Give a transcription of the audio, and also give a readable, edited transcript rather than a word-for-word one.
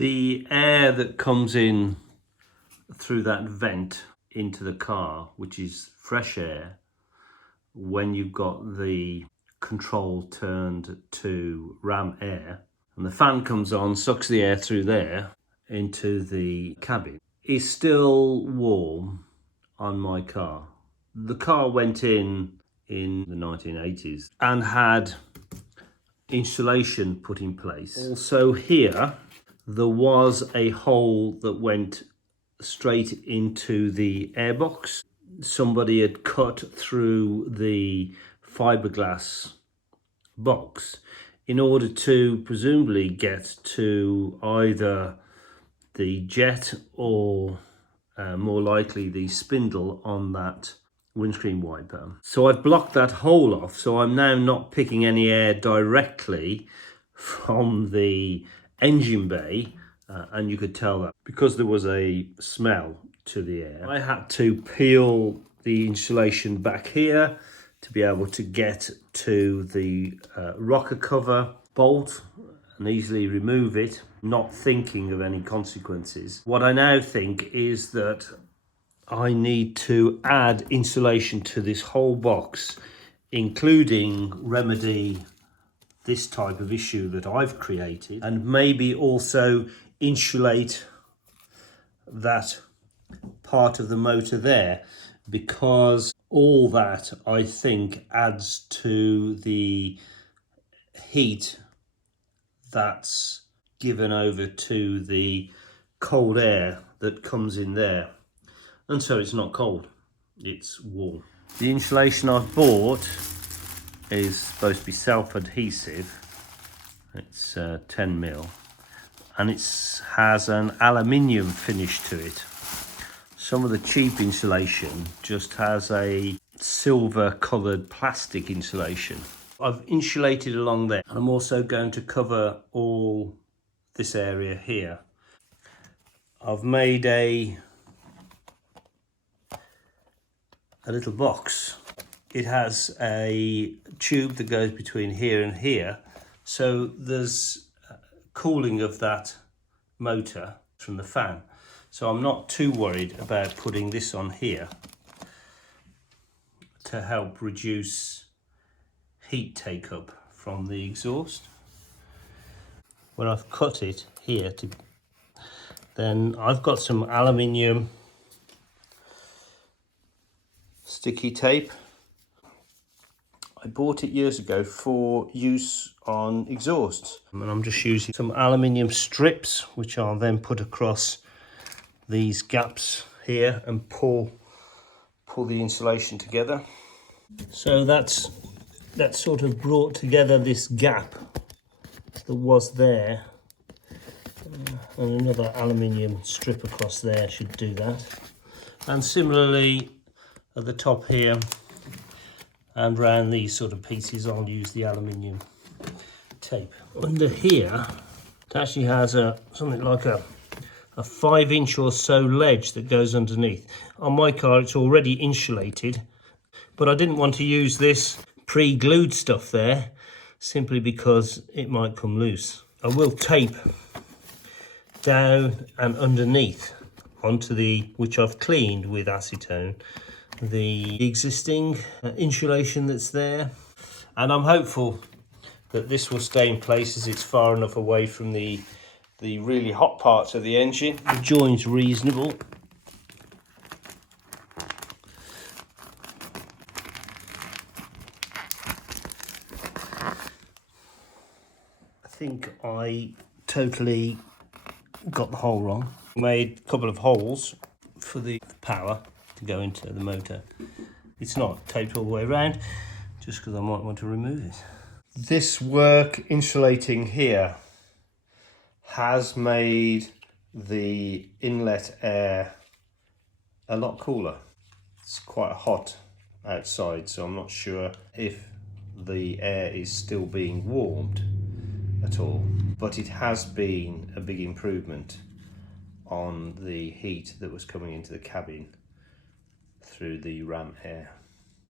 The air that comes in through that vent into the car, which is fresh air, when you've got the control turned to ram air, and the fan comes on, sucks the air through there into the cabin, is still warm on my car. The car went in the 1980s and had insulation put in place. Also here, there was a hole that went straight into the airbox. Somebody had cut through the fiberglass box in order to presumably get to either the jet or more likely the spindle on that windscreen wiper. So I've blocked that hole off, so I'm now not picking any air directly from the engine bay, and you could tell that because there was a smell to the air. I had to peel the insulation back here to be able to get to the rocker cover bolt and easily remove it, not thinking of any consequences. What I now think is that I need to add insulation to this whole box, including remedy this type of issue that I've created, and maybe also insulate that part of the motor there, because all that, I think, adds to the heat that's given over to the cold air that comes in there. And so it's not cold, it's warm. The insulation I've bought is supposed to be self-adhesive. It's 10mm, and it has an aluminium finish to it. Some of the cheap insulation just has a silver coloured plastic insulation. I've insulated along there. I'm also going to cover all this area here. I've made a little box. It has a tube that goes between here and here, so there's cooling of that motor from the fan. So I'm not too worried about putting this on here to help reduce heat take up from the exhaust. When I've cut it here, then I've got some aluminium sticky tape. I bought it years ago for use on exhausts, and I'm just using some aluminium strips which I'll then put across these gaps here and pull the insulation together. So that's sort of brought together this gap that was there, and another aluminium strip across there should do that. And similarly at the top here and around these sort of pieces, I'll use the aluminium tape. Under here, it actually has something like a 5-inch or so ledge that goes underneath. On my car, it's already insulated, but I didn't want to use this pre-glued stuff there simply because it might come loose. I will tape down and underneath onto which I've cleaned with acetone, the existing insulation that's there, and I'm hopeful that this will stay in place as it's far enough away from the really hot parts of the engine. The joint's reasonable. I think I totally got the hole wrong. Made a couple of holes for the power to go into the motor. It's not taped all the way around, just because I might want to remove it. This work insulating here has made the inlet air a lot cooler. It's quite hot outside, so I'm not sure if the air is still being warmed at all, but it has been a big improvement on the heat that was coming into the cabin through the ram air.